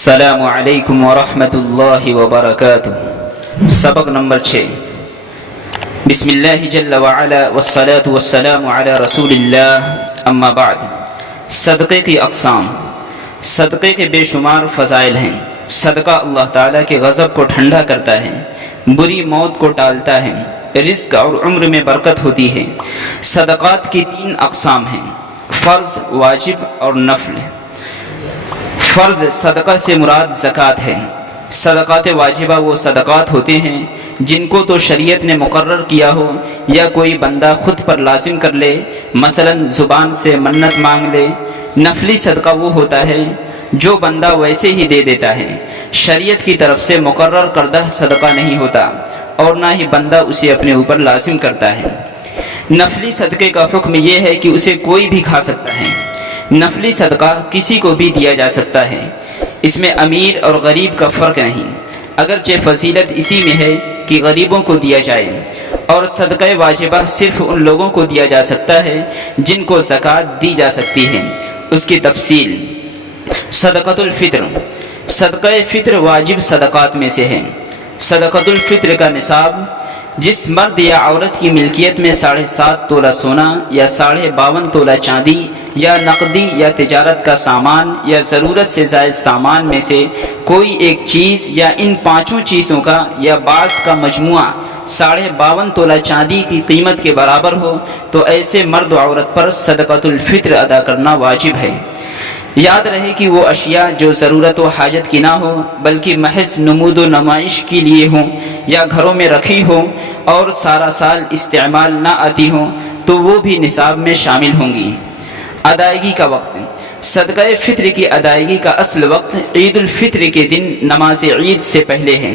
السلام علیکم ورحمۃ اللہ وبرکاتہ۔ سبق نمبر 6۔ بسم اللہ جل وعلا والصلاة والسلام علی رسول اللہ، اما بعد۔ صدقے کی اقسام۔ صدقے کے بے شمار فضائل ہیں۔ صدقہ اللہ تعالیٰ کے غضب کو ٹھنڈا کرتا ہے، بری موت کو ٹالتا ہے، رزق اور عمر میں برکت ہوتی ہے۔ صدقات کی 3 اقسام ہیں: فرض، واجب اور نفل۔ فرض صدقہ سے مراد زکوٰۃ ہے۔ صدقات واجبہ وہ صدقات ہوتے ہیں جن کو تو شریعت نے مقرر کیا ہو یا کوئی بندہ خود پر لازم کر لے، مثلا زبان سے منت مانگ لے۔ نفلی صدقہ وہ ہوتا ہے جو بندہ ویسے ہی دے دیتا ہے، شریعت کی طرف سے مقرر کردہ صدقہ نہیں ہوتا اور نہ ہی بندہ اسے اپنے اوپر لازم کرتا ہے۔ نفلی صدقے کا حکم یہ ہے کہ اسے کوئی بھی کھا سکتا ہے۔ نفلی صدقہ کسی کو بھی دیا جا سکتا ہے، اس میں امیر اور غریب کا فرق نہیں، اگرچہ فضیلت اسی میں ہے کہ غریبوں کو دیا جائے، اور صدقہ واجبہ صرف ان لوگوں کو دیا جا سکتا ہے جن کو زکوٰۃ دی جا سکتی ہے۔ اس کی تفصیل: صدقۃ الفطر۔ صدقہ فطر واجب صدقات میں سے ہے۔ صدقۃ الفطر کا نصاب جس مرد یا عورت کی ملکیت میں 7.5 تولہ سونا یا 52.5 تولہ چاندی یا نقدی یا تجارت کا سامان یا ضرورت سے زائد سامان میں سے کوئی ایک چیز یا ان 5 چیزوں کا یا بعض کا مجموعہ 52.5 تولہ چاندی کی قیمت کے برابر ہو تو ایسے مرد و عورت پر صدقۃ الفطر ادا کرنا واجب ہے۔ یاد رہے کہ وہ اشیاء جو ضرورت و حاجت کی نہ ہو بلکہ محض نمود و نمائش کے لیے ہوں یا گھروں میں رکھی ہوں اور سارا سال استعمال نہ آتی ہوں تو وہ بھی نصاب میں شامل ہوں گی۔ ادائیگی کا وقت۔ صدقہ فطر کی ادائیگی کا اصل وقت عید الفطر کے دن نماز عید سے پہلے ہے،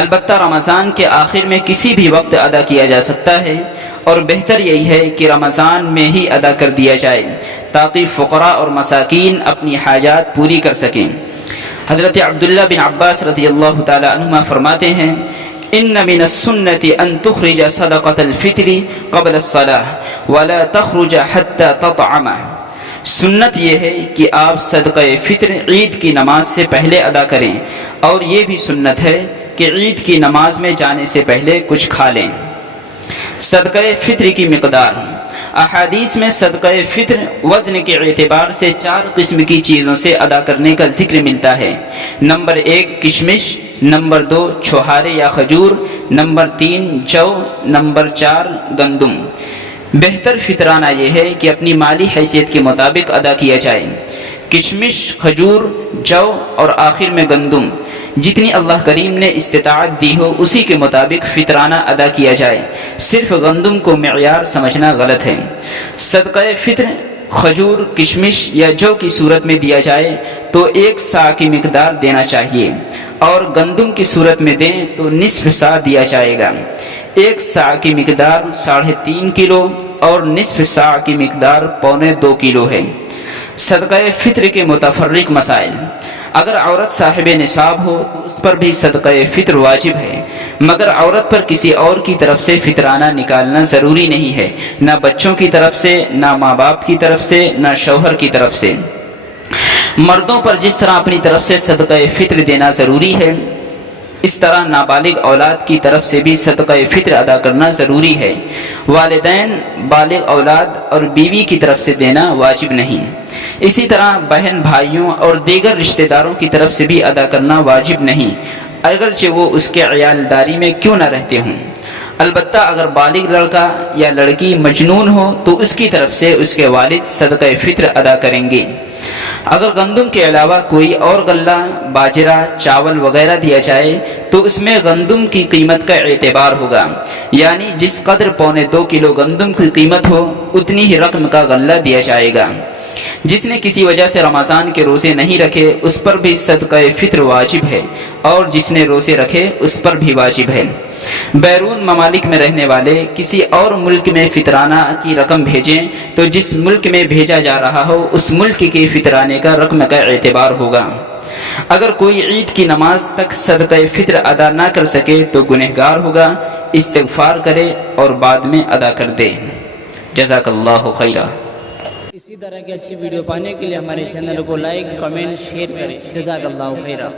البتہ رمضان کے آخر میں کسی بھی وقت ادا کیا جا سکتا ہے، اور بہتر یہی ہے کہ رمضان میں ہی ادا کر دیا جائے تاکہ فقراء اور مساکین اپنی حاجات پوری کر سکیں۔ حضرت عبداللہ بن عباس رضی اللہ تعالی عنہما فرماتے ہیں: ان من السنت ان تخرج صدقۃ الفطر قبل الصلاة ولا تخرج حتى تطعم۔ سنت یہ ہے کہ آپ صدقہ فطر عید کی نماز سے پہلے ادا کریں، اور یہ بھی سنت ہے کہ عید کی نماز میں جانے سے پہلے کچھ کھا لیں۔ صدقہ فطر کی مقدار۔ احادیث میں صدقہ فطر وزن کے اعتبار سے 4 قسم کی چیزوں سے ادا کرنے کا ذکر ملتا ہے۔ نمبر 1 کشمش، نمبر 2 چھوہارے یا کھجور، نمبر 3 جو، نمبر 4 گندم۔ بہتر فطرانہ یہ ہے کہ اپنی مالی حیثیت کے مطابق ادا کیا جائے۔ کشمش، کھجور، جو اور آخر میں گندم، جتنی اللہ کریم نے استطاعت دی ہو اسی کے مطابق فطرانہ ادا کیا جائے، صرف گندم کو معیار سمجھنا غلط ہے۔ صدقہ فطر کھجور، کشمش یا جو کی صورت میں دیا جائے تو 1 صاع کی مقدار دینا چاہیے، اور گندم کی صورت میں دیں تو نصف صاع دیا جائے گا۔ 1 صاع کی مقدار 3.5 کلو اور نصف صاع کی مقدار 1.25 کلو ہے۔ صدقہ فطر کے متفرق مسائل۔ اگر عورت صاحب نصاب ہو تو اس پر بھی صدقہ فطر واجب ہے، مگر عورت پر کسی اور کی طرف سے فطرانہ نکالنا ضروری نہیں ہے، نہ بچوں کی طرف سے، نہ ماں باپ کی طرف سے، نہ شوہر کی طرف سے۔ مردوں پر جس طرح اپنی طرف سے صدقہ فطر دینا ضروری ہے، اس طرح نابالغ اولاد کی طرف سے بھی صدقہ فطر ادا کرنا ضروری ہے۔ والدین، بالغ اولاد اور بیوی کی طرف سے دینا واجب نہیں۔ اسی طرح بہن بھائیوں اور دیگر رشتہ داروں کی طرف سے بھی ادا کرنا واجب نہیں، اگرچہ وہ اس کے عیالداری میں کیوں نہ رہتے ہوں۔ البتہ اگر بالغ لڑکا یا لڑکی مجنون ہو تو اس کی طرف سے اس کے والد صدقہ فطر ادا کریں گے۔ اگر گندم کے علاوہ کوئی اور غلہ، باجرہ، چاول وغیرہ دیا جائے تو اس میں گندم کی قیمت کا اعتبار ہوگا، یعنی جس قدر 2.25 کلو گندم کی قیمت ہو اتنی ہی رقم کا غلہ دیا جائے گا۔ جس نے کسی وجہ سے رمضان کے روزے نہیں رکھے اس پر بھی صدقہ فطر واجب ہے، اور جس نے روزے رکھے اس پر بھی واجب ہے۔ بیرون ممالک میں رہنے والے کسی اور ملک میں فطرانہ کی رقم بھیجیں تو جس ملک میں بھیجا جا رہا ہو اس ملک کے فطرانے کا رقم کا اعتبار ہوگا۔ اگر کوئی عید کی نماز تک صدقہ فطر ادا نہ کر سکے تو گنہگار ہوگا، استغفار کرے اور بعد میں ادا کر دے۔ جزاک اللہ خیرہ۔ اسی طرح کی اچھی ویڈیو پانے کے لیے ہمارے چینل کو لائک، کمنٹ، شیئر کریں۔ جزاک اللہ خیرہ۔